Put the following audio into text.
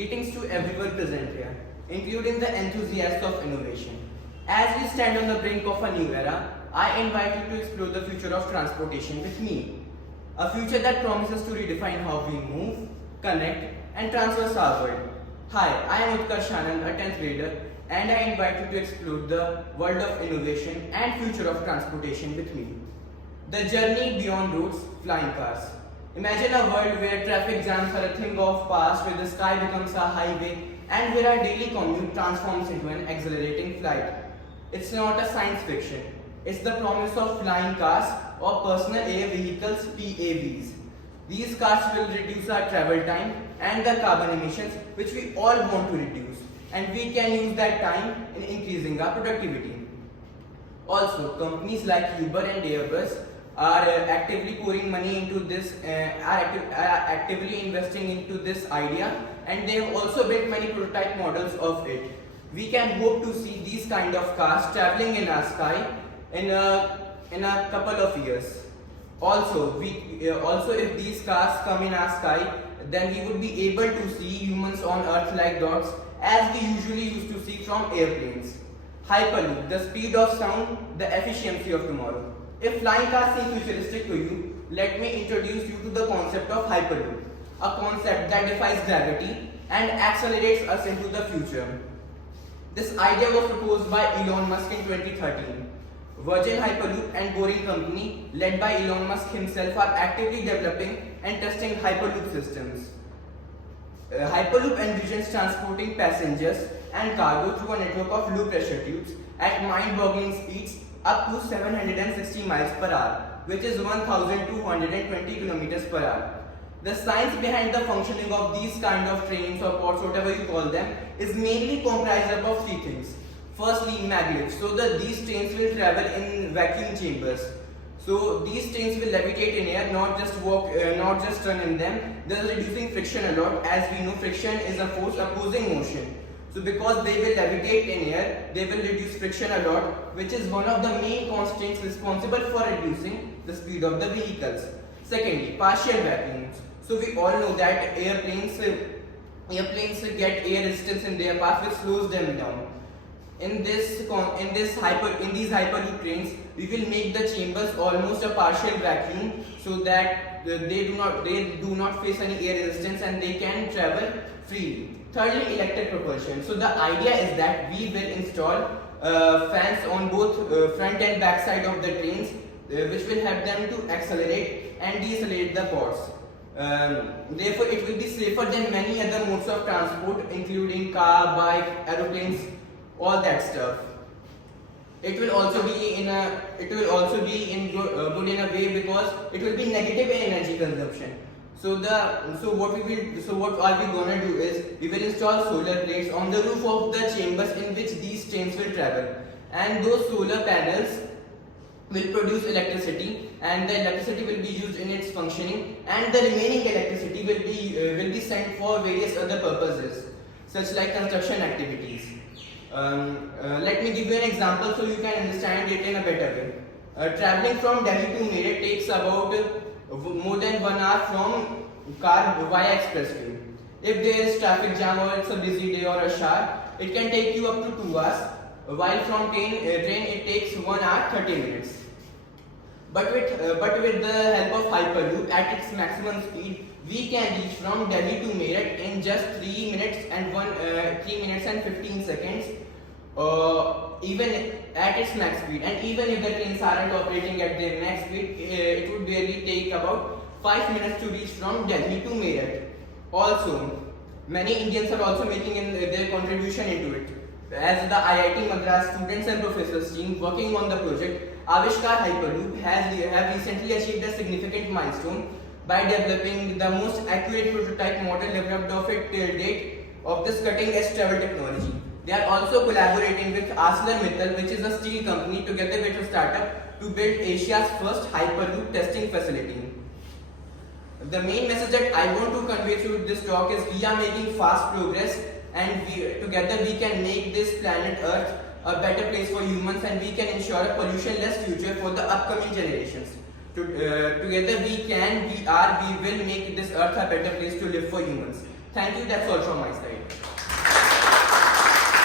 Greetings to everyone present here, including the enthusiasts of innovation. As we stand on the brink of a new era, I invite you to explore the future of transportation with me. A future that promises to redefine how we move, connect, and traverse our world. Hi, I am Utkarsh Anand, a 10th grader, and I invite you to explore the world of innovation and future of transportation with me. The journey beyond roads, flying cars. Imagine a world where traffic jams are a thing of past, where the sky becomes a highway, and where our daily commute transforms into an exhilarating flight. It's not a science fiction. It's the promise of flying cars or personal air vehicles (PAVs). These cars will reduce our travel time and the carbon emissions, which we all want to reduce, and we can use that time in increasing our productivity. Also, companies like Uber and Airbus are actively pouring money into this, are actively investing into this idea, and they have also built many prototype models of it. We can hope to see these kind of cars traveling in our sky in a couple of years. Also, if these cars come in our sky, then we would be able to see humans on Earth like dots, as we usually used to see from airplanes. Hyperloop, the speed of sound, the efficiency of tomorrow. If flying cars seem futuristic to you, let me introduce you to the concept of Hyperloop, a concept that defies gravity and accelerates us into the future. This idea was proposed by Elon Musk in 2013. Virgin Hyperloop and Boring Company, led by Elon Musk himself, are actively developing and testing Hyperloop systems. Hyperloop envisions transporting passengers and cargo through a network of low-pressure tubes at mind-boggling speeds up to 760 miles per hour, which is 1,220 kilometers per hour. The science behind the functioning of these kind of trains or pods, whatever you call them, is mainly comprised of three things. Firstly, maglevs, so that these trains will travel in vacuum chambers. So these trains will levitate in air, not just run in them. Thus reducing friction a lot, as we know friction is a force opposing motion. So because they will levitate in air, they will reduce friction a lot, which is one of the main constraints responsible for reducing the speed of the vehicles. Secondly, partial vacuums. So we all know that airplanes get air resistance in their path, which slows them down. In these Hyperloop trains, we will make the chambers almost a partial vacuum, so that they do not face any air resistance and they can travel freely. Thirdly, electric propulsion. So the idea is that we will install fans on both front and back side of the trains, which will help them to accelerate and decelerate the pods. Therefore, it will be safer than many other modes of transport, including car, bike, aeroplanes, all that stuff. It will also be good in a way, because it will be negative in energy consumption. So what are we gonna do is we will install solar plates on the roof of the chambers in which these trains will travel, and those solar panels will produce electricity, and the electricity will be used in its functioning, and the remaining electricity will be sent for various other purposes, such like construction activities. Let me give you an example so you can understand it in a better way. Traveling from Delhi to Meerut takes about more than 1 hour from car via expressway. If there is traffic jam or it's a busy day or rush hour, it can take you up to 2 hours, while from train it takes 1 hour 30 minutes. But with the help of Hyperloop at its maximum speed, we can reach from Delhi to Meerut in just 3 minutes and 15 seconds, even at its max speed. And even if the trains aren't operating at their max speed, it would barely take about 5 minutes to reach from Delhi to Meerut. Also, many Indians are also making their contribution into it. As the IIT Madras students and professors team working on the project Avishkar Hyperloop have recently achieved a significant milestone by developing the most accurate prototype model developed of it till date of this cutting-edge travel technology. They are also collaborating with ArcelorMittal, which is a steel company, together with a startup, to build Asia's first Hyperloop testing facility. The main message that I want to convey through this talk is we are making fast progress, and together we can make this planet Earth a better place for humans, and we can ensure a pollution-less future for the upcoming generations. Together we will make this Earth a better place to live for humans. Thank you, that's all from my side.